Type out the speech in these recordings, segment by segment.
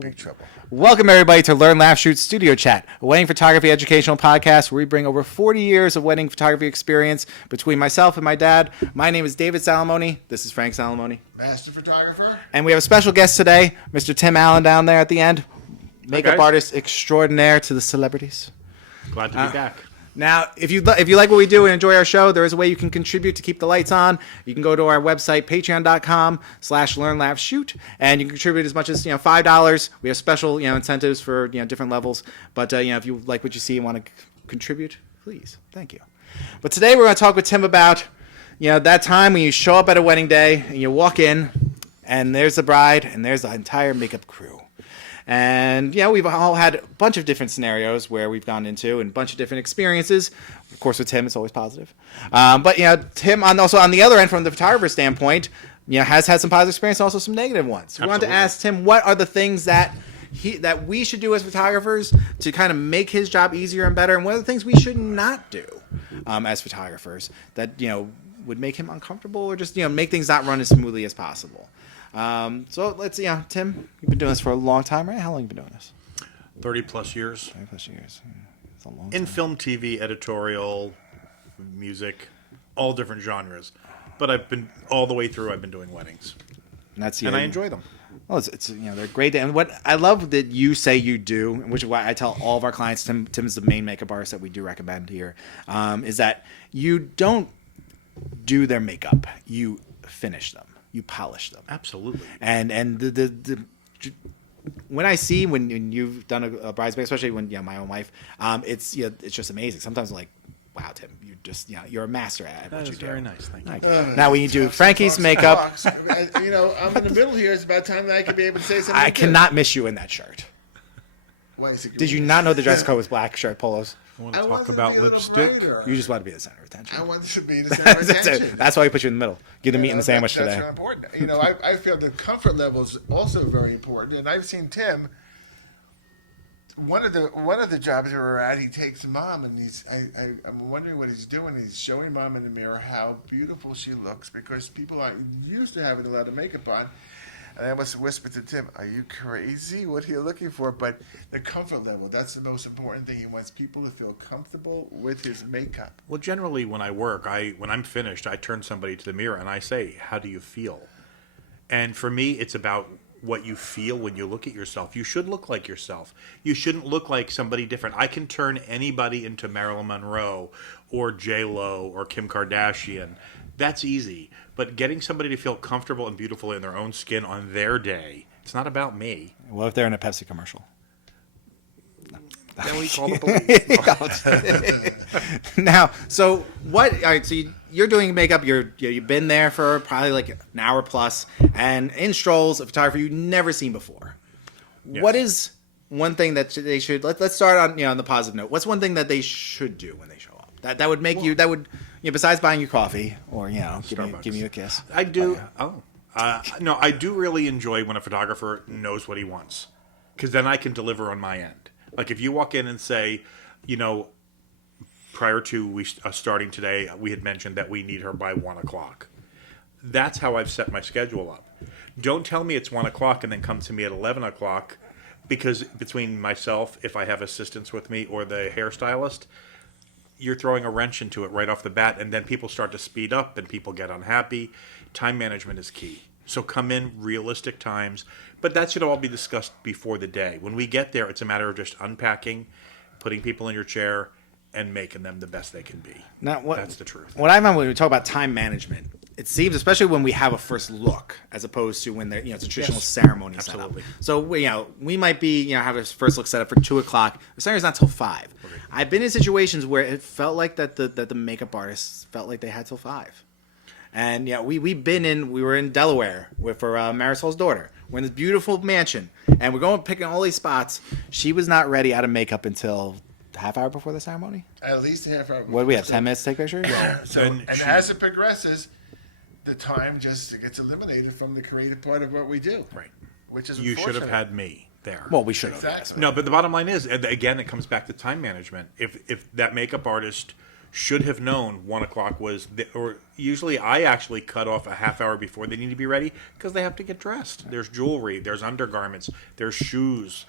Big trouble. Welcome, everybody, to Learn, Laugh, Shoot Studio Chat, a wedding photography educational podcast where we bring over 40 years of wedding photography experience between myself and my dad. My name is David Salamone. This is Frank Salamone. Master photographer. And we have a special guest today, Mr. Tim Allen down there at the end. Makeup artist extraordinaire to the celebrities. Glad to be back. Now, if you like what we do and enjoy our show, there is a way you can contribute to keep the lights on. You can go to our website, patreon.com/learnlaughshoot, and you can contribute as much as $5. We have special incentives for different levels. But if you like what you see and want to contribute, please, thank you. But today we're going to talk with Tim about that time when you show up at a wedding day and you walk in, and there's the bride and there's the entire makeup crew. And, we've all had a bunch of different scenarios where we've gone into and a bunch of different experiences. Of course, with Tim, it's always positive. But, Tim, also on the other end, from the photographer standpoint, has had some positive experience and also some negative ones. So we wanted to ask Tim, what are the things that we should do as photographers to kind of make his job easier and better? And what are the things we should not do as photographers that, would make him uncomfortable or just, make things not run as smoothly as possible? So let's Tim, you've been doing this for a long time, right? How long have you been doing this? 30 plus years. 30 plus years. It's a long In time. film, TV, editorial, music, all different genres. But I've been all the way through. I've been doing weddings, And I enjoy them. Well, it's they're great. And what I love that you say you do, which is why I tell all of our clients, Tim is the main makeup artist that we do recommend here, is that you don't do their makeup, you finish them. You polish them. Absolutely. And the when I see when you've done a bridesmaid, especially when my own wife, it's it's just amazing. Sometimes I'm like, wow, Tim, you just you're a master at what you do. Very nice. Thank you. Now when you do Frankie's makeup, I'm in the middle here. It's about time that I could be able to say something. I cannot miss you in that shirt. Why is it Did you not know the dress code was black shirt polos? I want to I talk wanted about to be a lipstick. writer. You just want to be the center of attention. I wanted to be the center of That's it. attention. That's why we put you in the middle. Get the meat and the sandwich That's today. really important. I feel the comfort level is also very important. And I've seen Tim. One of the jobs we were at, he takes mom, and I'm wondering what he's doing. He's showing mom in the mirror how beautiful she looks because people aren't used to having a lot of makeup on. And I almost whispered to Tim, "Are you crazy? What are you looking for?" But the comfort level—that's the most important thing. He wants people to feel comfortable with his makeup. Well, generally, when I work, when I'm finished, I turn somebody to the mirror and I say, "How do you feel?" And for me, it's about what you feel when you look at yourself. You should look like yourself. You shouldn't look like somebody different. I can turn anybody into Marilyn Monroe or J-Lo or Kim Kardashian. That's easy. But getting somebody to feel comfortable and beautiful in their own skin on their day, it's not about me. What if they're in a Pepsi commercial? Then we call the police. Now, so what? All right, so you're doing makeup. You've been there for probably like an hour plus, and in strolls a photographer you've never seen before. Yes. What is one thing that they should? Let's start on on the positive note. What's one thing that they should do when they show up? That would make besides buying you coffee or give me a kiss. I do. No, I do really enjoy when a photographer knows what he wants, because then I can deliver on my end. Like if you walk in and say, prior to starting today, we had mentioned that we need her by 1:00. That's how I've set my schedule up. Don't tell me it's 1:00 and then come to me at 11:00, because between myself, if I have assistants with me, or the hairstylist, you're throwing a wrench into it right off the bat, and then people start to speed up and people get unhappy. Time management is key. So come in realistic times, but that should all be discussed before the day. When we get there, it's a matter of just unpacking, putting people in your chair, and making them the best they can be. Now, That's the truth. What I found when we talk about time management, it seems, especially when we have a first look, as opposed to when it's a traditional ceremony Absolutely. setup. So we might be have a first look set up for 2:00. The ceremony's not till 5. Okay. I've been in situations where it felt like that the makeup artists felt like they had till 5. And we were in Delaware for Marisol's daughter. We're in this beautiful mansion, and we're going picking all these spots. She was not ready out of makeup until a half hour before the ceremony. At least a half hour. What do we have? 10 minutes to take pictures? As it progresses, the time just gets eliminated from the creative part of what we do. Right. Which is You should have unfortunate. had me there. Well, we should have. Exactly. No, but the bottom line is, again, it comes back to time management. If that makeup artist should have known 1 o'clock or usually I actually cut off a half hour before they need to be ready because they have to get dressed. There's jewelry, there's undergarments, there's shoes.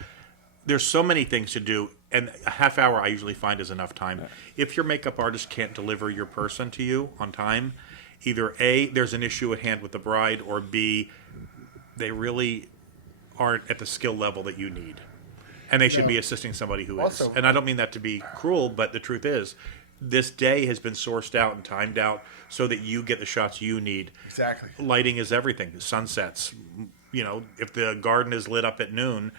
There's so many things to do, and a half hour I usually find is enough time. If your makeup artist can't deliver your person to you on time, either A, there's an issue at hand with the bride, or B, they really aren't at the skill level that you need. And they should be assisting somebody who is. Also- And I don't mean that to be cruel, but the truth is, this day has been sourced out and timed out so that you get the shots you need. Exactly. Lighting is everything. Sunsets. You know, if the garden is lit up at noon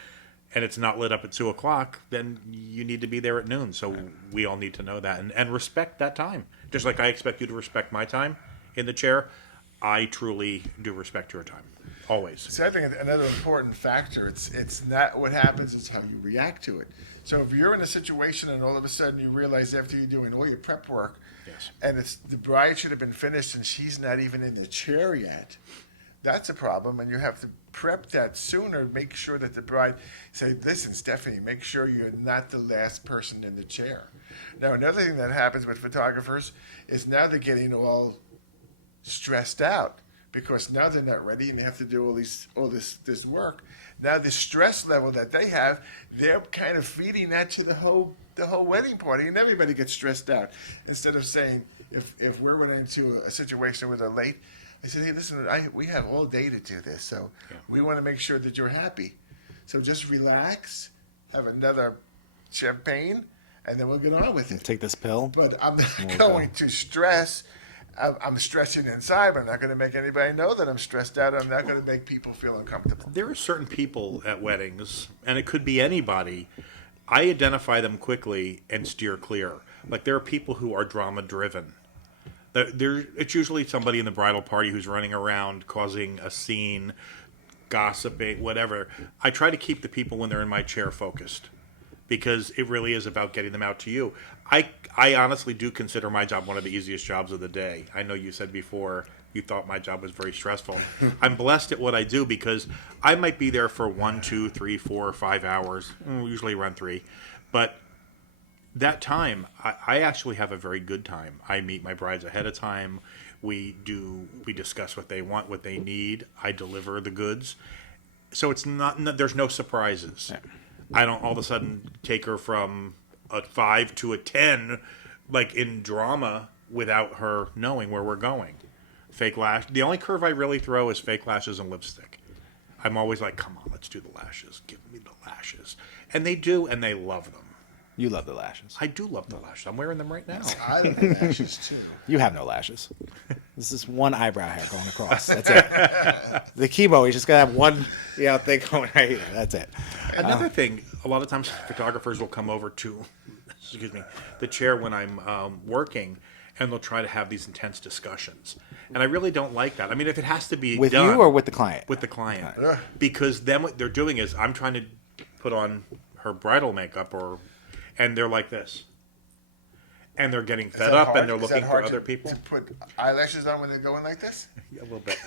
and it's not lit up at 2 o'clock, then you need to be there at noon. So we all need to know that and respect that time. Just like I expect you to respect my time in the chair, I truly do respect your time. Always. So I think another important factor, it's not what happens, it's how you react to it. So if you're in a situation and all of a sudden you realize after you're doing all your prep work, Yes. and it's the bride should have been finished and she's not even in the chair yet, that's a problem, and you have to prep that sooner. Make sure that the bride say, "Listen, Stephanie, make sure you're not the last person in the chair." Now, another thing that happens with photographers is now they're getting all stressed out because now they're not ready and they have to do all this work. Now the stress level that they have, they're kind of feeding that to the whole wedding party, and everybody gets stressed out. Instead of saying, if we're running into a situation where they're late, I said, "Hey, listen, we have all day to do this, so we want to make sure that you're happy. So just relax, have another champagne, and then we'll get on with it. Take this pill. But I'm not going to stress. I'm stressing inside, but I'm not going to make anybody know that I'm stressed out. I'm not going to make people feel uncomfortable." There are certain people at weddings, and it could be anybody. I identify them quickly and steer clear. Like there are people who are drama driven. It's usually somebody in the bridal party who's running around causing a scene, gossiping, whatever. I try to keep the people when they're in my chair focused because it really is about getting them out to you. I honestly do consider my job one of the easiest jobs of the day. I know you said before you thought my job was very stressful. I'm blessed at what I do because I might be there for 1, 2, 3, 4, 5 hours. We usually run 3. But that time, I actually have a very good time. I meet my brides ahead of time. We discuss what they want, what they need. I deliver the goods. So it's not there's no surprises. I don't all of a sudden take her from a 5 to a 10, like in drama, without her knowing where we're going. Fake lash. The only curve I really throw is fake lashes and lipstick. I'm always like, come on, let's do the lashes. Give me the lashes. And they do, and they love them. You love the lashes. I do love the lashes. I'm wearing them right now. I love lashes too. You have no lashes. This is one eyebrow hair going across. That's it. The chemo, he's just gonna have one, thing going right here. That's it. Another thing, a lot of times photographers will come over to, the chair when I'm working, and they'll try to have these intense discussions. And I really don't like that. I mean, if it has to be With done, you or with the client? with the client, Ugh. because then what they're doing is I'm trying to put on her bridal makeup, and they're like this, and they're getting Is fed that up, hard? and they're Is looking that for hard other to- people. to put eyelashes on when they're going like this. A little bit,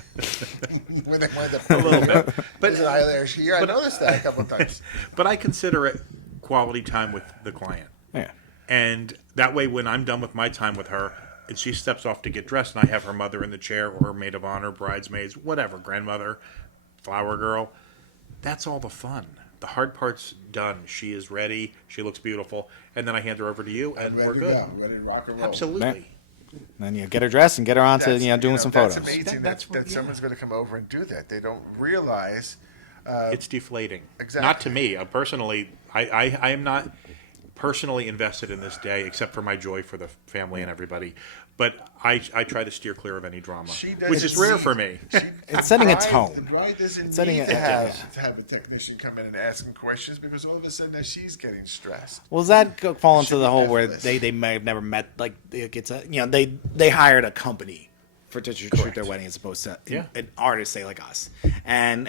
When they wind up a little bit. There's an eyelash here. I noticed that a couple of times. But I consider it quality time with the client. Yeah. And that way, when I'm done with my time with her, and she steps off to get dressed, and I have her mother in the chair, or her maid of honor, bridesmaids, whatever, grandmother, flower girl, that's all the fun. The hard part's done. She is ready. She looks beautiful. And then I hand her over to you, and Ready we're to good. go. Ready to rock and roll. Absolutely. Then get her dressed and get her on to That's, doing some that's photos. amazing That's that what- someone's going to come over and do that. They don't realize. It's deflating. Exactly. Not to me. Personally, I am not personally invested in this day, except for my joy for the family and everybody. But I try to steer clear of any drama, She which is doesn't rare see- for me. It's setting a The tone. bride doesn't It's setting need a- to yeah. have a technician come in and ask him questions because all of a sudden now she's getting stressed. Well, does that fall into Should the be whole where effortless. they may have never met, like it's they hired a company to shoot their wedding as opposed to Yeah. an artist, say like us, and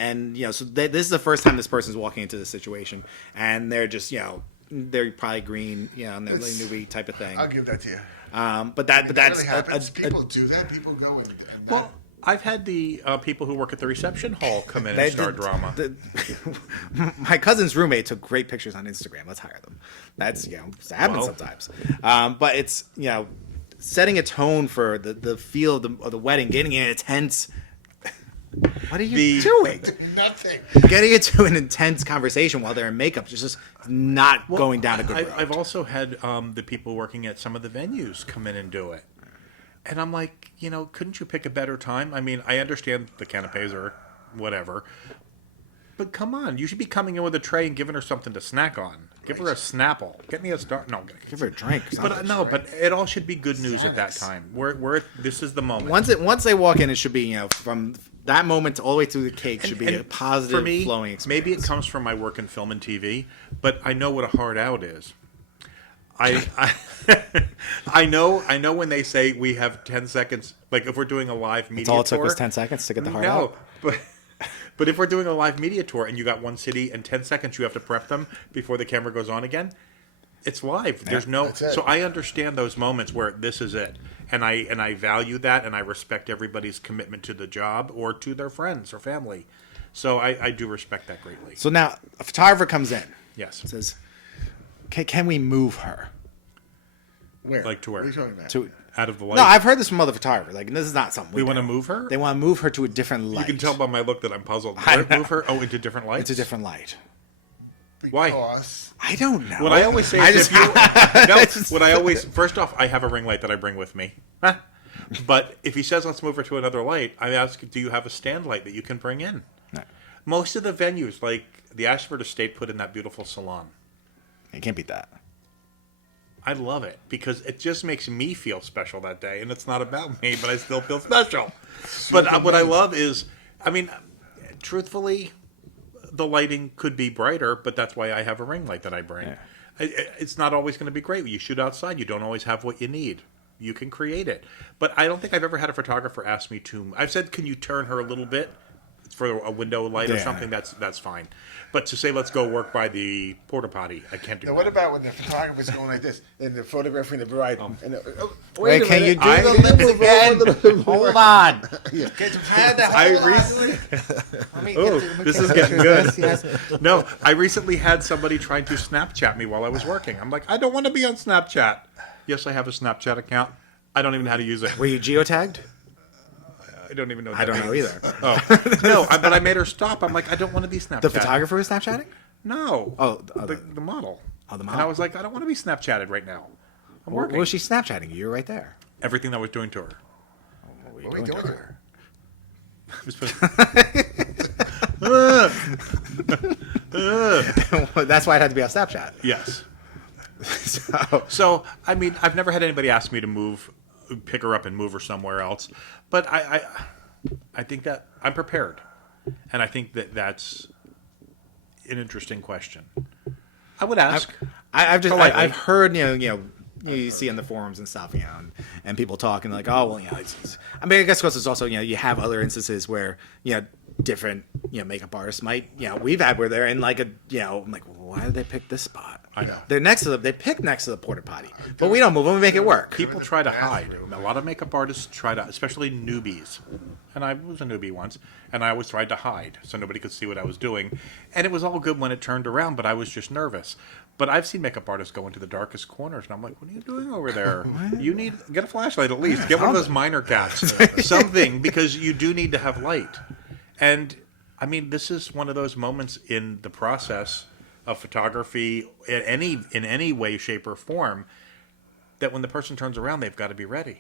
so this is the first time this person's walking into this situation, and they're just they're probably green, and they're It's- newbie type of thing. I'll give that to you. But That that's really happens. People do that. People go and Well, I've had the people who work at the reception hall come in they- and start drama. my cousin's roommate took great pictures on Instagram. Let's hire them. That's it happens Well. sometimes. But it's setting a tone for the feel of the wedding, getting it intense. What are you doing? Nothing. Getting into an intense conversation while they're in makeup is just not going down a good road. I've also had the people working at some of the venues come in and do it. And I'm like, couldn't you pick a better time? I mean, I understand the canapes or whatever. But come on, you should be coming in with a tray and giving her something to snack on. Give her a Snapple. Get me a star. No, Give her a drink. but no, but it all should be good news at that time. This is the moment. Once they walk in, it should be from that moment all the way through the cake should be a positive for me, flowing experience. Maybe it comes from my work in film and TV, but I know what a hard out is. I know when they say we have 10 seconds, like if we're doing a live media tour. All it took was 10 seconds to get the heart out. But if we're doing a live media tour and you got one city and 10 seconds you have to prep them before the camera goes on again, it's live. There's no. So I understand those moments where this is it, and I value that, and I respect everybody's commitment to the job or to their friends or family. So I do respect that greatly. So now a photographer comes in. Yes. Says, can we move her? Where? Like to where? What are you talking about? To Out of the light. No, I've heard this from other photographers. Like, this is not something We do. want to move her? They want to move her to a different light. You can tell by my look that I'm puzzled. I Where, know. move her? Oh, into different lights? It's a different light. Why? Because I don't know. What I always say I is just- what I always first off, I have a ring light that I bring with me. But if he says let's move her to another light, I ask, do you have a stand light that you can bring in? No. Most of the venues, like the Ashford Estate, put in that beautiful salon. You can't beat that. I love it because it just makes me feel special that day, and it's not about me, but I still feel special. But what I love is, I mean, truthfully, the lighting could be brighter, but that's why I have a ring light that I bring. Yeah. It's not always going to be great. You shoot outside, you don't always have what you need. You can create it. But I don't think I've ever had a photographer ask me to. I've said, can you turn her a little bit for a window light or Yeah. something? That's fine. But to say, let's go work by the porta potty, I can't do now, that. what about when the photographer's going like this and they're photographing the bride? And Wait, a can minute, you do I- the lips again? Hold on. This is getting good. No, I recently had somebody trying to Snapchat me while I was working. I'm like, I don't want to be on Snapchat. Yes, I have a Snapchat account. I don't even know how to use it. Were you geotagged? I don't even know what I that don't know means. either. Oh. No, but I made her stop. I'm like, I don't want to be Snapchat. The photographer was Snapchatting? No. Oh, the model. Oh, the And model. I was like, I don't want to be Snapchatted right now. I'm What working. was she Snapchatting you? You were right there. Everything I was doing to her. What were you What are we doing doing to to her? That's why it had to be on Snapchat. Yes. So, So, I mean, I've never had anybody ask me to pick her up and move her somewhere else. But I think that I'm prepared. And I think that that's an interesting question. I would ask. I've heard, you see on the forums and stuff, and people talking like, oh, well, I mean, I guess because it's also, you have other instances where, different, makeup artists might, we've had where they're in like I'm like, well, why did they pick this spot? I know. They're they pick next to the porta potty, but we don't move them, we make it work. People try to hide. A lot of makeup artists try to, especially newbies. And I was a newbie once, and I always tried to hide so nobody could see what I was doing. And it was all good when it turned around, but I was just nervous. But I've seen makeup artists go into the darkest corners, and I'm like, what are you doing over there? You need, get a flashlight at least. Get one of those minor cats. Something, because you do need to have light. And, I mean, this is one of those moments in the process of photography in any way, shape, or form that when the person turns around, they've got to be ready.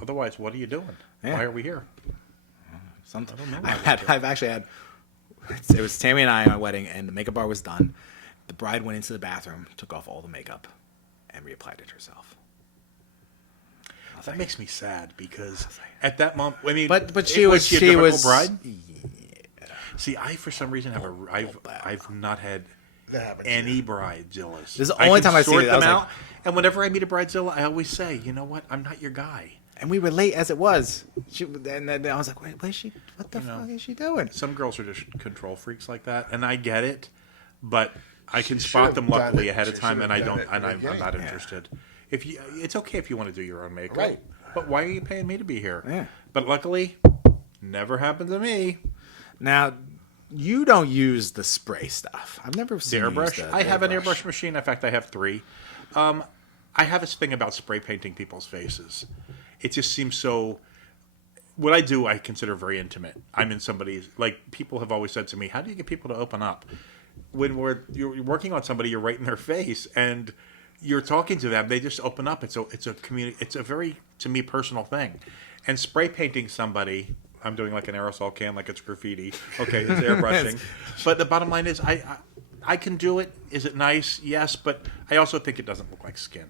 Otherwise, what are you doing? Yeah. Why are we here? Something. I've actually had. It was Tammy and I on a wedding, and the makeup bar was done. The bride went into the bathroom, took off all the makeup, and reapplied it herself. That makes me sad because at that moment, I mean, But she was a difficult bride. Yeah. See, I for some reason have I've not had That happens. any bridezillas. This is the I only can time I've seen sort it. I them was like- out, and whenever I meet a bridezilla, I always say, you know what, I'm not your guy. And we were late as it was. And then I was like, wait, what the fuck is she doing? Some girls are just control freaks like that, and I get it, but I can She spot should've them done luckily it. ahead of She time, should've and I done don't, it and in the I'm not beginning. interested. If you, it's okay if you want to do your own makeup, Right. But why are you paying me to be here? Yeah. But luckily, never happened to me. Now, you don't use the spray stuff. I've never The seen you use airbrush. I have an airbrush machine. In fact, I have 3. I have this thing about spray painting people's faces. It just seems so. What I do, I consider very intimate. I'm in somebody's, like, people have always said to me, how do you get people to open up? When you're working on somebody, you're right in their face, and you're talking to them, they just open up. It's a very, to me, personal thing. And spray painting somebody, I'm doing like an aerosol can, like it's graffiti. Okay, it's airbrushing. But the bottom line is, I can do it. Is it nice? Yes, but I also think it doesn't look like skin.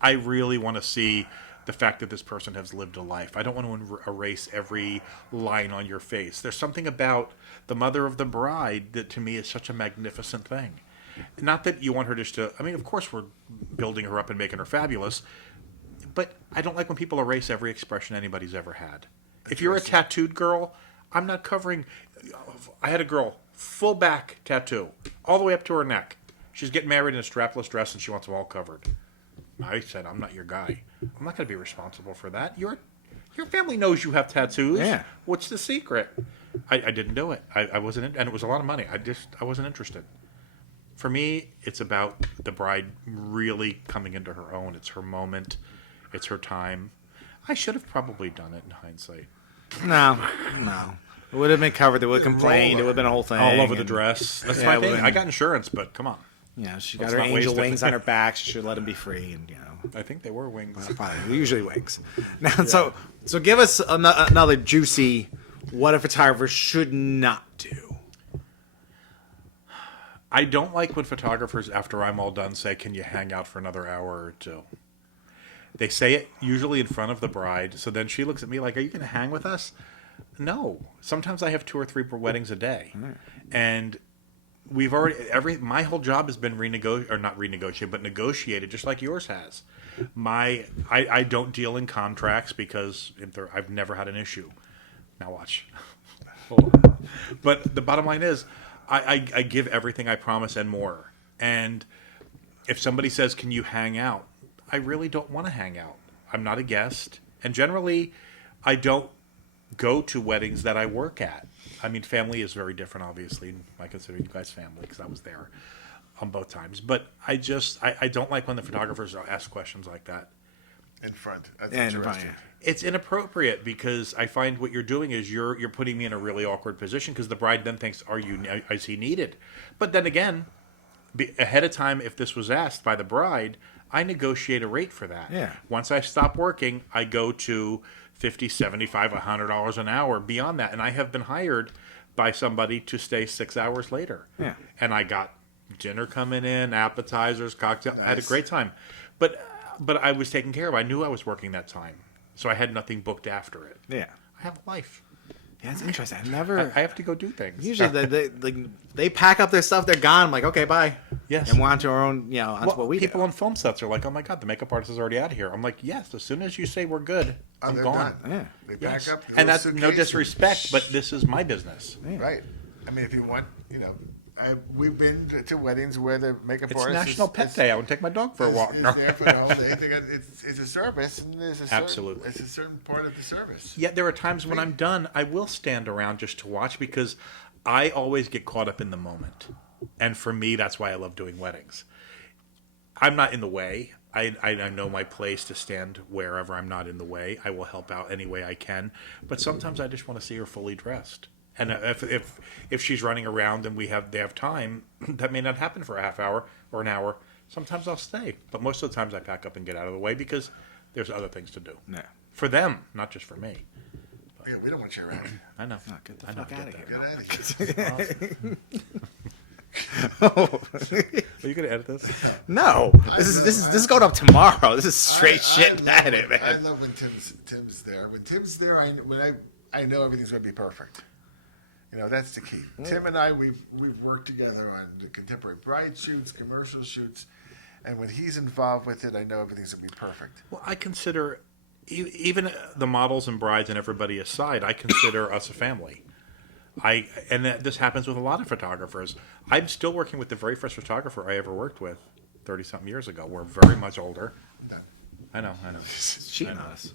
I really want to see the fact that this person has lived a life. I don't want to erase every line on your face. There's something about the mother of the bride that to me is such a magnificent thing. Not that you want her just to, I mean, of course we're building her up and making her fabulous, but I don't like when people erase every expression anybody's ever had. If you're a tattooed girl, I'm not covering. I had a girl, full back tattoo, all the way up to her neck. She's getting married in a strapless dress and she wants them all covered. I said, I'm not your guy. I'm not going to be responsible for that. Your family knows you have tattoos. Yeah. What's the secret? I didn't do it. I wasn't, and it was a lot of money. I wasn't interested. For me, it's about the bride really coming into her own. It's her moment. It's her time. I should have probably done it in hindsight. No. It would have been covered. They would have complained. It would have been a whole thing. All over the dress. That's Yeah, my it thing. would've I been- got insurance, but come on. Yeah, she got Let's her not angel waste it. wings on her back. She should let them be free, and I think they were wings. probably usually wings. Now, so give us another juicy what a photographer should not do. I don't like when photographers, after I'm all done, say, can you hang out for another hour or two? They say it usually in front of the bride, so then she looks at me like, are you going to hang with us? No. Sometimes I have 2 or 3 weddings a day. And we've already, my whole job has been not renegotiated, but negotiated, just like yours has. I don't deal in contracts because I've never had an issue. Now watch. Hold on. But the bottom line is, I give everything I promise and more. And if somebody says, can you hang out? I really don't want to hang out. I'm not a guest. And generally, I don't go to weddings that I work at. I mean, family is very different, obviously. I consider you guys family because I was there on both times. But I don't like when the photographers ask questions like that. In front. That's Yeah, in front, interesting. yeah. It's inappropriate because I find what you're doing is you're putting me in a really awkward position because the bride then thinks, is he needed? But then again, ahead of time, if this was asked by the bride, I negotiate a rate for that. Yeah. Once I stop working, I go to $50, $75, $100 an hour beyond that. And I have been hired by somebody to stay 6 hours later. Yeah. And I got dinner coming in, appetizers, cocktails. I had a Nice. great time. But I was taken care of. I knew I was working that time. So I had nothing booked after it. Yeah. I have a life. Yeah, it's interesting. I've never. I have to go do things. Usually they pack up their stuff, they're gone. I'm like, okay, bye. Yes. And we're on to our own, onto Well, what we people do. on film sets are like, oh my God, the makeup artist is already out of here. I'm like, yes, as soon as you say we're good, Oh, I'm they're gone. done. Yeah. They Yes. back up. And little that's no suitcase. disrespect, but this is my business. Right. I mean, if you want, we've been to weddings where the makeup It's artist National Pet Day. I would take my dog for a walk. Is there for the whole day. It's a service, and there's a Absolutely. it's a certain part of the service. Yet there are times when I'm done, I will stand around just to watch because I always get caught up in the moment. And for me, that's why I love doing weddings. I'm not in the way. I know my place to stand wherever I'm not in the way. I will help out any way I can. But sometimes I just want to see her fully dressed. And if she's running around and they have time, that may not happen for a half hour or an hour. Sometimes I'll stay. But most of the times I pack up and get out of the way because there's other things to do. Yeah. For them, not just for me. Yeah, we don't want you around. I know. Get the I know, fuck I out get of that. Get out of here. Are you gonna edit this? No, this is going up tomorrow. This is straight shit. I Edit, I man. love when Tim's there. When Tim's there, I know everything's going to be perfect. That's the key. Tim and I, we've worked together on the contemporary bride shoots, commercial shoots, and when he's involved with it, I know everything's going to be perfect. Well, I consider, even the models and brides and everybody aside, I consider us a family. This happens with a lot of photographers. I'm still working with the very first photographer I ever worked with 30-something years ago. We're very much older. Done. I know. Cheating I know. on us.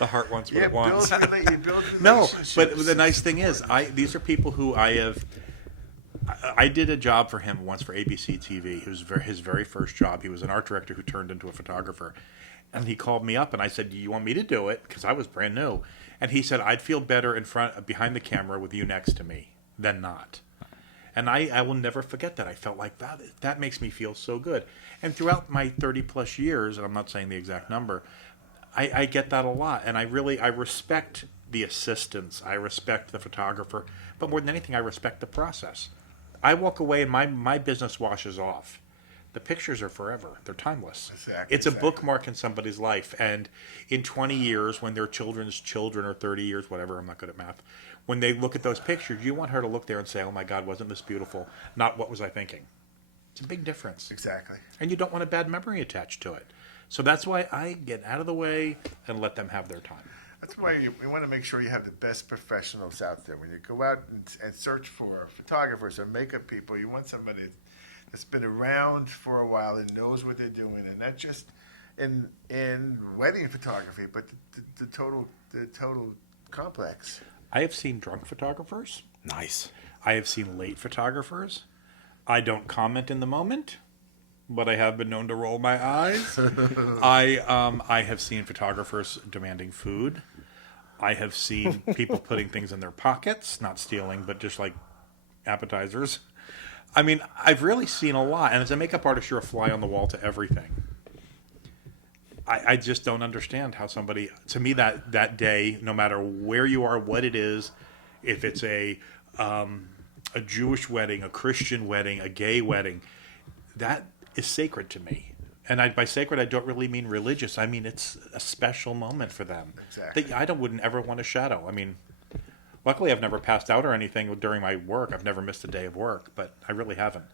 The heart wants what Yeah, it wants. you build No, relationships. but the nice thing is, these are people who I I did a job for him once for ABC TV. It was his very first job. He was an art director who turned into a photographer. And he called me up and I said, "Do you want me to do it?" Because I was brand new. And he said, "I'd feel better behind the camera with you next to me than not." And I will never forget that. I felt like that makes me feel so good. And throughout my 30 plus years, and I'm not saying the exact number, I get that a lot. And I respect the assistants. I respect the photographer. But more than anything, I respect the process. I walk away and my business washes off. The pictures are forever. They're timeless. Exactly, It's a exactly. bookmark in somebody's life. And in 20 years, when their children's children, or 30 years, whatever, I'm not good at math, when they look at those pictures, you want her to look there and say, "Oh my God, wasn't this beautiful?" Not, "What was I thinking?" It's a big difference. Exactly. And you don't want a bad memory attached to it. So that's why I get out of the way and let them have their time. That's why you want to make sure you have the best professionals out there. When you go out and search for photographers or makeup people, you want somebody that's been around for a while and knows what they're doing, and not just in wedding photography, but the total complex. I have seen drunk photographers. Nice. I have seen late photographers. I don't comment in the moment, but I have been known to roll my eyes. I have seen photographers demanding food. I have seen people putting things in their pockets, not stealing, but just like appetizers. I mean, I've really seen a lot. And as a makeup artist, you're a fly on the wall to everything. I just don't understand how somebody, to me, that day, no matter where you are, what it is, if it's a Jewish wedding, a Christian wedding, a gay wedding, that is sacred to me. And by sacred, I don't really mean religious. I mean, it's a special moment for them. Exactly. That I wouldn't ever want to shadow. I mean, luckily, I've never passed out or anything during my work. I've never missed a day of work, but I really haven't.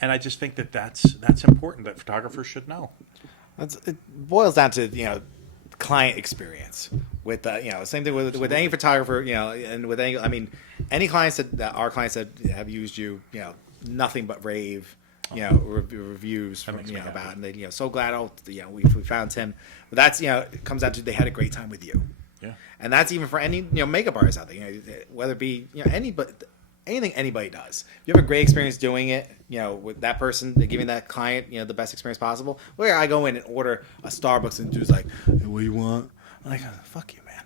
And I just think that's important, that photographers should know. It boils down to client experience with same thing with any photographer, and with any clients that our clients that have used you, nothing but rave reviews from makes me happy. about, and they so glad we found Tim. But that's it comes down to they had a great time with you. Yeah. And that's even for any makeup artist out there, whether it be anything anybody does. If you have a great experience doing it, with that person, giving that client the best experience possible. Where I go in and order a Starbucks and dude's like, "Hey, what do you want?" I'm like, "Fuck you, man,"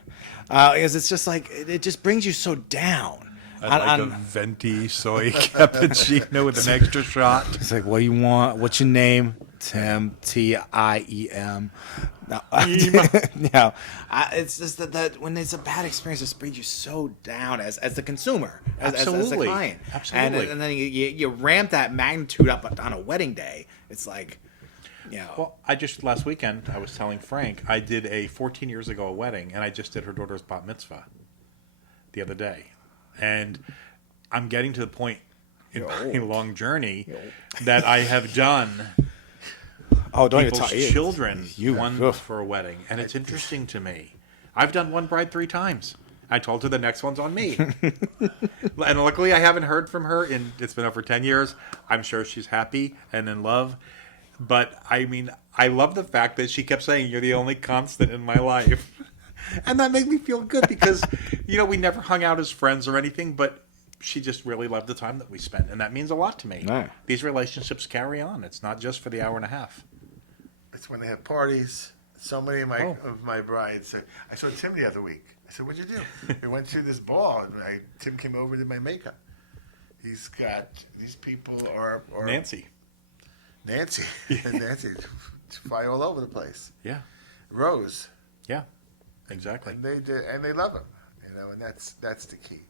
because it's just like it just brings you so down. I'd like a venti soy cappuccino with an extra shot. It's like, "What do you want? What's your name?" Tim, T-I-E-M. No, it's just that when it's a bad experience, it brings you so down as the consumer, as the Absolutely. client. Absolutely. And then you ramp that magnitude up on a wedding day. It's like, Well, last weekend, I was telling Frank, I did 14 years ago a wedding, and I just did her daughter's bat mitzvah the other day. And I'm getting to the point in my long journey that I have done oh, don't even people's talk. children one ugh. for a wedding. And it's interesting to me. I've done one bride 3 times. I told her the next one's on me. And luckily I haven't heard from her it's been over 10 years. I'm sure she's happy and in love. But I mean, I love the fact that she kept saying, "You're the only constant in my life." And that made me feel good because, we never hung out as friends or anything, but she just really loved the time that we spent. And that means a lot to me. Right. These relationships carry on. It's not just for the hour and a half. It's when they have parties. So many of Oh. my brides. I saw Tim the other week. I said, "What'd you do?" We went to this ball, and Tim came over to my makeup. He's got these people are Nancy. Nancy, Nancy, fly all over the place. Yeah. Rose, Yeah. Exactly. and they love him, and that's the key.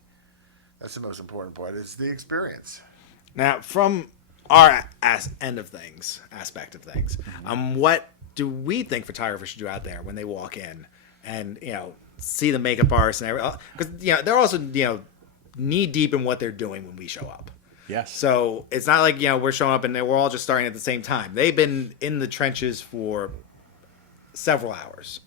That's the most important part is the experience. Now, from our aspect of things, what do we think photographers should do out there when they walk in and see the makeup artist and everything? Because they're also knee deep in what they're doing when we show up. Yes. So it's not like we're showing up and we're all just starting at the same time. They've been in the trenches for several hours.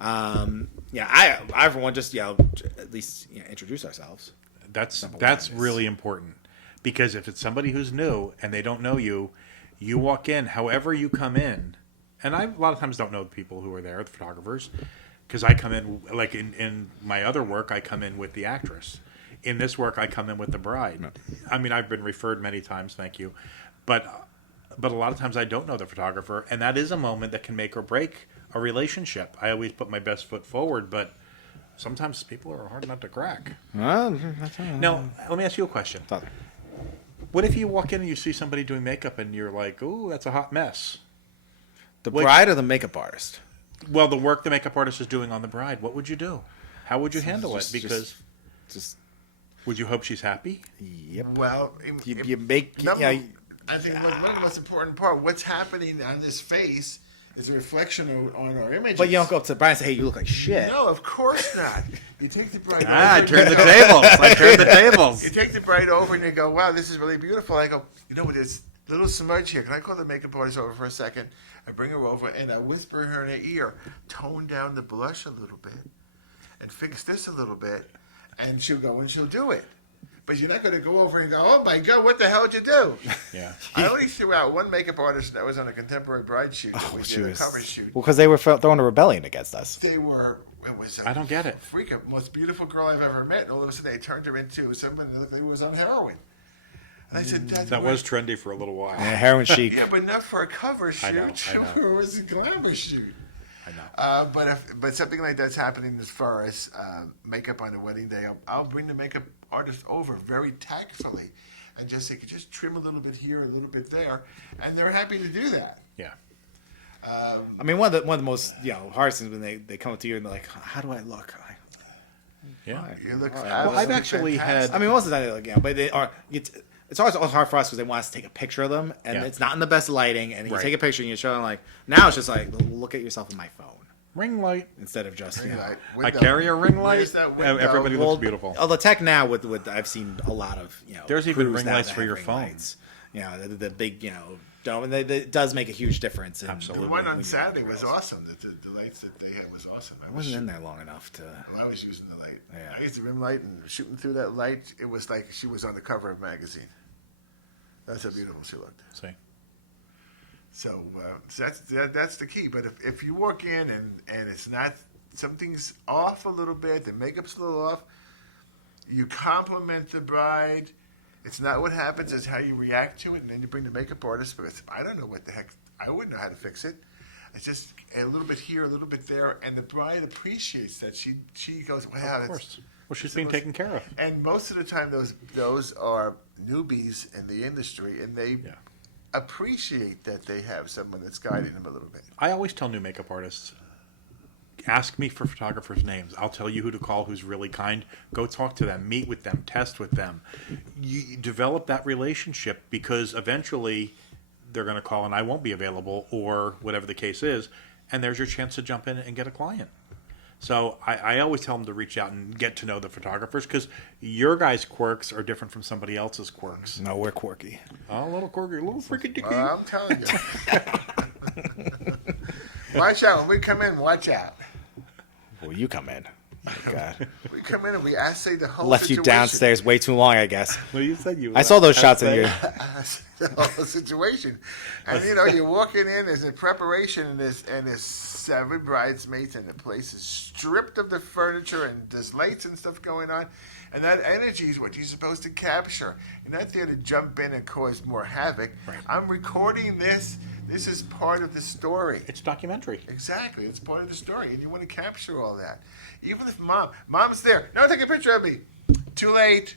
I for one just at least introduce ourselves. That's awareness. really important, because if it's somebody who's new and they don't know you, you walk in, however you come in, and I a lot of times don't know the people who are there, the photographers, because I come in like in my other work, I come in with the actress. In this work, I come in with the bride. I mean, I've been referred many times, thank you, but a lot of times I don't know the photographer, and that is a moment that can make or break a relationship. I always put my best foot forward, but sometimes people are hard not to crack. Well, Now, let me ask you a question. What if you walk in and you see somebody doing makeup and you're like, "Ooh, that's a hot mess"? the bride or the makeup artist? Well, the work the makeup artist is doing on the bride, what would you do? How would you handle it? Because Just would you hope she's happy? yep. Well, You make number, yeah. I think one of the most important part, what's happening on this face is a reflection on our images. But you don't go up to the bride and say, "Hey, you look like shit." No, of course not. You take the bride I over. turned the tables. I turned the tables. You take the bride over and you go, wow, this is really beautiful. I go, you know what, there's a little smudge here. Can I call the makeup artist over for a second? I bring her over and I whisper her in her ear, tone down the blush a little bit and fix this a little bit. And she'll go and she'll do it. But you're not going to go over and go, oh my God, what the hell did you do? Yeah. I only threw out one makeup artist that was on a contemporary bride shoot. That we She did a was cover shoot. well because they were throwing a rebellion against us. They were, it was I don't get it. freaking most beautiful girl I've ever met. And all of a sudden they turned her into someone that looked like was on heroin. And I said, That was trendy for a little while. Yeah, heroin chic. yeah, but not for a cover shoot. know, I know. It was a glamour shoot. I know. But something like that's happening as far as makeup on the wedding day. I'll bring the makeup artist over very tactfully, and just say, just trim a little bit here, a little bit there, and they're happy to do that. Yeah. I mean, one of the most hardest things when they come up to you and they're like, "How do I look?" Yeah. You look Well, absolutely I've actually fantastic. I mean, most of the time, like, but they are. It's always hard for us because they want us to take a picture of them, and Yeah. it's not in the best lighting. And you Right. take a picture and you show them like, now it's just like, look at yourself in my phone Ring light. instead of just Ring light, I window. carry a ring light. Where's that window? Everybody Well, looks beautiful. Oh, the tech now with I've seen a lot of There's even crews ring now lights that for have your ring phone. lights. The big dome, and it does make a huge difference. Absolutely. The one when on you- Saturday was awesome. The lights that they had was awesome. I wasn't in there long enough to. I was using the light. Yeah. I used the rim light and shooting through that light. It was like she was on the cover of a magazine. That's how beautiful she looked. See. So that's the key. But if you walk in and it's not, something's off a little bit, the makeup's a little off, you compliment the bride. It's not what happens, it's how you react to it, and then you bring the makeup artist. Because I don't know what the heck, I wouldn't know how to fix it. It's just a little bit here, a little bit there, and the bride appreciates that. She goes, wow, Of course. Well, she's being taken care of. And most of the time, those are newbies in the industry, and they Yeah. appreciate that they have someone that's guiding them a little bit. I always tell new makeup artists, ask me for photographers' names. I'll tell you who to call who's really kind. Go talk to them, meet with them, test with them. You develop that relationship because eventually they're going to call and I won't be available or whatever the case is, and there's your chance to jump in and get a client. So I always tell them to reach out and get to know the photographers because your guys' quirks are different from somebody else's quirks. No, we're quirky. Oh, a little quirky, a little freaky dicky. I'm telling you. Watch out. When we come in, watch out. Well, you come in. Oh, God. We come in and we assay the whole Left you situation. downstairs way too long, I guess. Well, you said you. I saw those shots in your. Assay the whole situation. And, you're walking in, there's a preparation, and there's 7 bridesmaids, and the place is stripped of the furniture, and there's lights and stuff going on. And that energy is what you're supposed to capture. You're not there to jump in and cause more havoc. Right. I'm recording this. This is part of the story. It's documentary. Exactly. It's part of the story, and you want to capture all that. Even if mom's there. No, take a picture of me. Too late.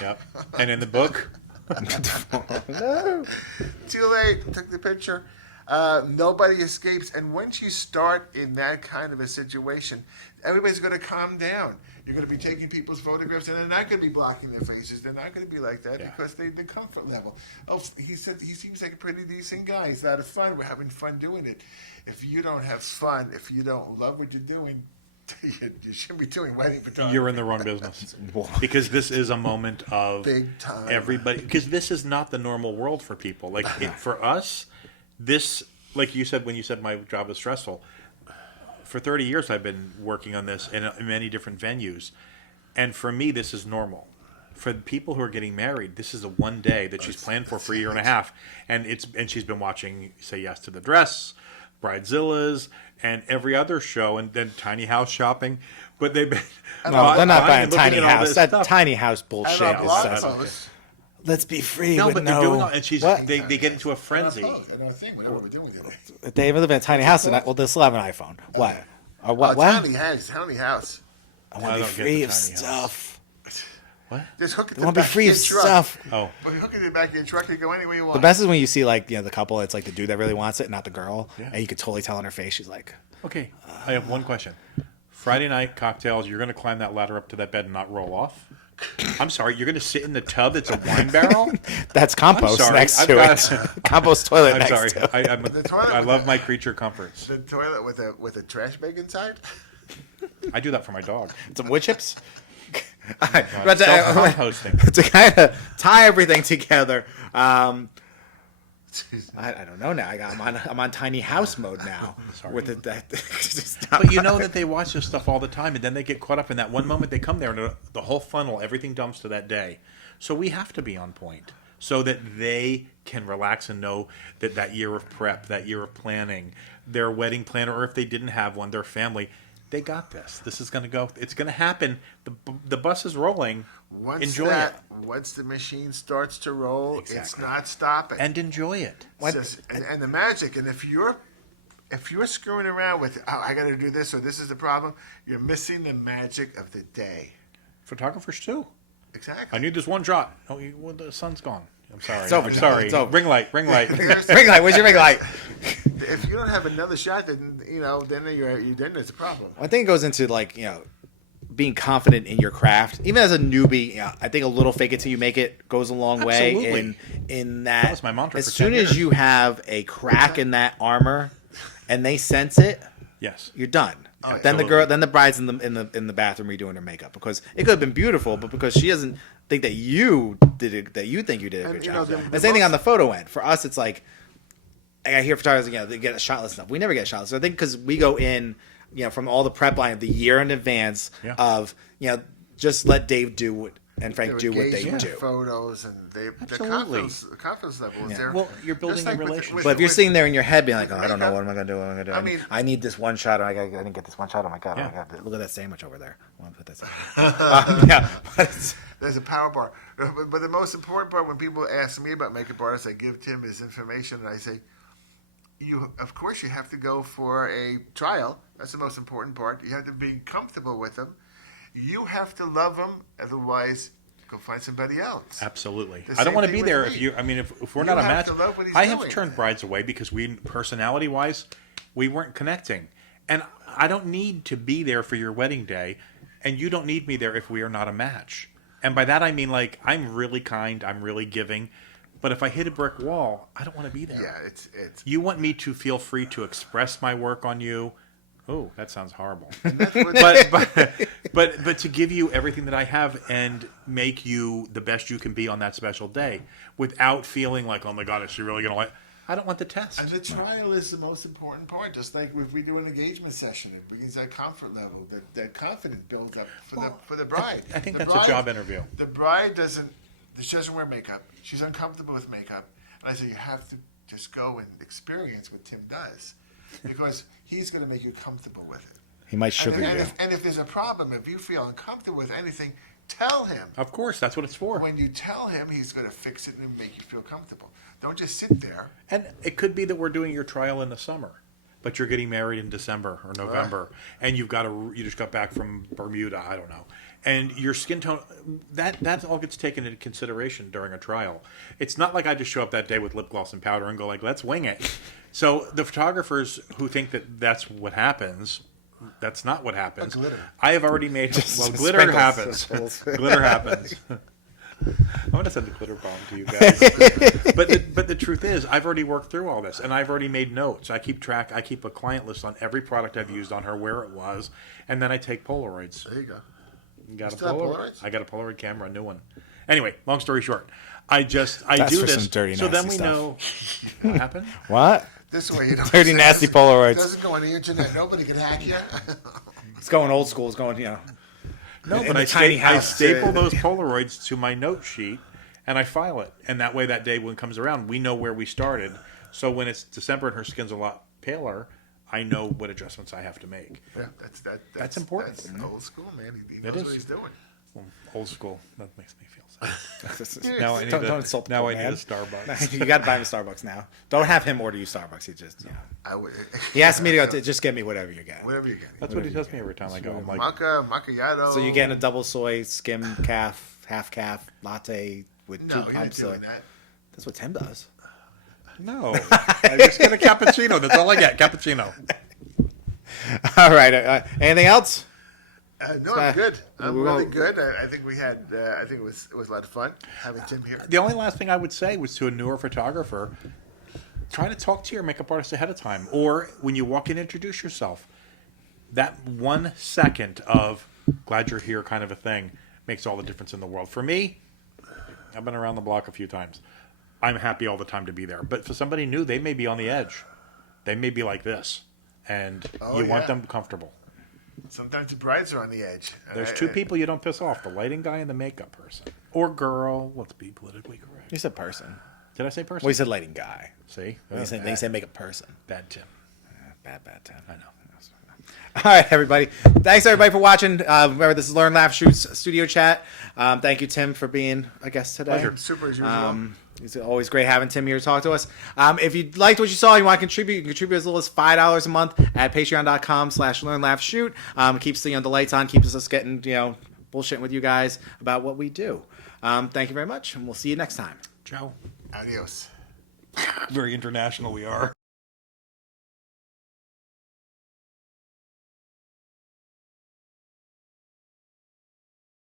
Yep. And in the book, No. Too late. Took the picture. Nobody escapes. And once you start in that kind of a situation, everybody's going to calm down. You're going to be taking people's photographs, and they're not going to be blocking their faces. They're not going to be like that Yeah. because the comfort level. Oh, he said he seems like a pretty decent guy. He's out of fun. We're having fun doing it. If you don't have fun, if you don't love what you're doing, you shouldn't be doing wedding photography. you're in the wrong business because this is a moment of Big time. everybody. Because this is not the normal world for people. Like for us, this, like you said when you said my job is stressful. For 30 years, I've been working on this in many different venues, and for me, this is normal. For the people who are getting married, this is a one day that she's planned for a year and a half, and she's been watching Say Yes to the Dress, Bridezillas, and every other show, and then Tiny House Shopping. But they've been. No, they're not buying looking tiny at all house. this That stuff. tiny house bullshit And our is blog so. post. Let's be free No, with but no. they're doing all, and she's What? they get into a frenzy. And our thing, whatever we're doing today. They live in a tiny house, and well, they still have an iPhone. What? Or what? What? Tiny house. I want I to be don't get the free of tiny house. stuff. Just hook it I to the want to be back free of of your truck. stuff. Oh, But you hook it to the back of your truck, you go anywhere you want. The best is when you see like the couple. It's like the dude that really wants it, not the girl, Yeah. and you could totally tell on her face. She's like, okay. I have one question. Friday night cocktails. You're going to climb that ladder up to that bed and not roll off. I'm sorry. You're going to sit in the tub that's a wine barrel. "That's compost sorry, next I've to got- it. Compost toilet I'm next sorry. to it." The toilet I with love the- my creature comforts. The toilet with a trash bag inside. I do that for my dog. Some wood chips. But Self-composting. to kind of tie everything together, I don't know now. I'm on tiny house mode now. Sorry. With it, that, But you know that they watch this stuff all the time, and then they get caught up in that one moment. They come there, and the whole funnel, everything dumps to that day. So we have to be on point so that they can relax and know that that year of prep, that year of planning, their wedding planner, or if they didn't have one, their family, they got this. This is going to go. It's going to happen. The bus is rolling. Enjoy it. Once the machine starts to roll, it's Exactly. not stopping. And enjoy it. It's just- and the magic. And if you're screwing around with, oh, I got to do this or this is the problem, you're missing the magic of the day. Photographers too. Exactly. I need this one shot. Oh, well, the sun's gone. I'm sorry. It's over, I'm John. sorry. It's over. Ring light. Ring light. ring light. Where's your ring light? If you don't have another shot, then then there's a problem. I think it goes into being confident in your craft. Even as a newbie, I think a little fake it till you make it goes a long way. Absolutely. In that, That was my mantra as for soon 10 as years. you have a crack in that armor, and they sense it, Yes. you're done. Oh, Then the absolutely. bride's in the bathroom redoing her makeup because it could have been beautiful, but because she doesn't think that you did it, that you think you did a And, good you job. know, the the same thing most- on the photo end. For us, it's like I hear photographers, they get a shot list stuff. We never get shot list. So I think because we go in, from all the prep line of the year in advance Yeah. of just let Dave do what and Frank do what they engagement do. Photos and the Absolutely. confidence level is there. Well, you're building Just a like with- relationship. with- But if you're with- sitting there in your head being like, with I don't know, makeup, what am I gonna do? What am I gonna do? I mean- I need this one shot. I didn't get this one shot. Oh my god! Yeah. Oh my god! Look at that sandwich over there. I want to put that sandwich. Yeah, but it's, There's a power bar. But the most important part when people ask me about makeup artists, I give Tim his information and I say, of course you have to go for a trial. That's the most important part. You have to be comfortable with them. You have to love them. Otherwise, go find somebody else. Absolutely. The I don't same want to thing be with there me. if you. I mean, if we're You not a have match, to love what he's I have doing. turned brides away because personality wise, we weren't connecting, and I don't need to be there for your wedding day, and you don't need me there if we are not a match. And by that I mean I'm really kind, I'm really giving, but if I hit a brick wall, I don't want to be there. Yeah, it's You want me to feel free to express my work on you. Oh, that sounds horrible. that's what, but to give you everything that I have and make you the best you can be on that special day without feeling like, oh my God, is she really going to like? I don't want the test. and the trial is the most important part. Just like if we do an engagement session, it brings that comfort level, that confidence builds up for the bride. I think The that's a job interview. The bride she doesn't wear makeup. She's uncomfortable with makeup. And I say you have to just go and experience what Tim does, because he's going to make you comfortable with it. he might And, sugar and, you. if there's a problem, if you feel uncomfortable with anything, tell him. Of course, that's what it's for. When you tell him, he's going to fix it and make you feel comfortable. Don't just sit there. And it could be that we're doing your trial in the summer, but you're getting married in December or November, and you just got back from Bermuda. I don't know, and your skin tone that all gets taken into consideration during a trial. It's not like I just show up that day with lip gloss and powder and go like, let's wing it. So the photographers who think that that's what happens. That's not what happens. glitter. I have already made Just glitter sprinkles. happens. Glitter happens. I'm gonna send the glitter bomb to you guys. but the truth is, I've already worked through all this, and I've already made notes. I keep a client list on every product I've used on her, where it was, and then I take Polaroids. There you go. You got a still have Polaroid? Polaroids? I got a Polaroid camera, a new one. Anyway, long story short, I That's do for this some dirty, so then nasty we stuff. know what happened. What? This way, you know. Dirty, nasty It Polaroids. doesn't go on the internet. Nobody can hack you. It's going old school. It's going, No, in but the I, tiny I house. staple those Polaroids to my note sheet, and I file it. And that way, that day when it comes around, we know where we started. So when it's December and her skin's a lot paler, I know what adjustments I have to make. Yeah, that's important. That's old school, man. He It knows is. what he's doing. Well, old school. That makes me feel sad. Yeah, Now I need Don't a, insult the now poor I need man. a Starbucks. You got to buy him a Starbucks now. Don't have him order you Starbucks. He just, I would, he asked me to go. Just get me whatever you got. whatever you get. That's what he tells me every time I go. I'm like, Macchiato. So you're getting a double soy, skim calf, half calf latte with No, two you're not pumps soy. doing that. That's what Tim does. no, I just get a cappuccino. That's all I get. Cappuccino. All right. Anything else? No, I'm good. I'm we're really all- good. I think we had. I think it was a lot of fun having Tim here. The only last thing I would say was to a newer photographer, try to talk to your makeup artist ahead of time. Or when you walk in, introduce yourself. That 1 second of glad you're here kind of a thing makes all the difference in the world. For me, I've been around the block a few times. I'm happy all the time to be there. But for somebody new, they may be on the edge. They may be like this. And Oh, you want yeah. them comfortable. Sometimes the brides are on the edge. There's two people you don't piss off, the lighting guy and the makeup person. Or girl. Let's be politically correct. You said person. Did I say person? Well, you said lighting guy. See? Then you said make a person. Bad Tim. Bad Tim. I know. All right, everybody. Thanks, everybody, for watching. Remember, this is Learn, Laugh, Shoot Studio Chat. Thank you, Tim, for being a guest today. Pleasure. Super as usual. It's always great having Tim here to talk to us. If you liked what you saw and you want to contribute, you can contribute as little as $5 a month at patreon.com/learnlaughshoot. Keeps the lights on, keeps us getting, bullshitting with you guys about what we do. Thank you very much, and we'll see you next time. Ciao. Adios. Very international we are.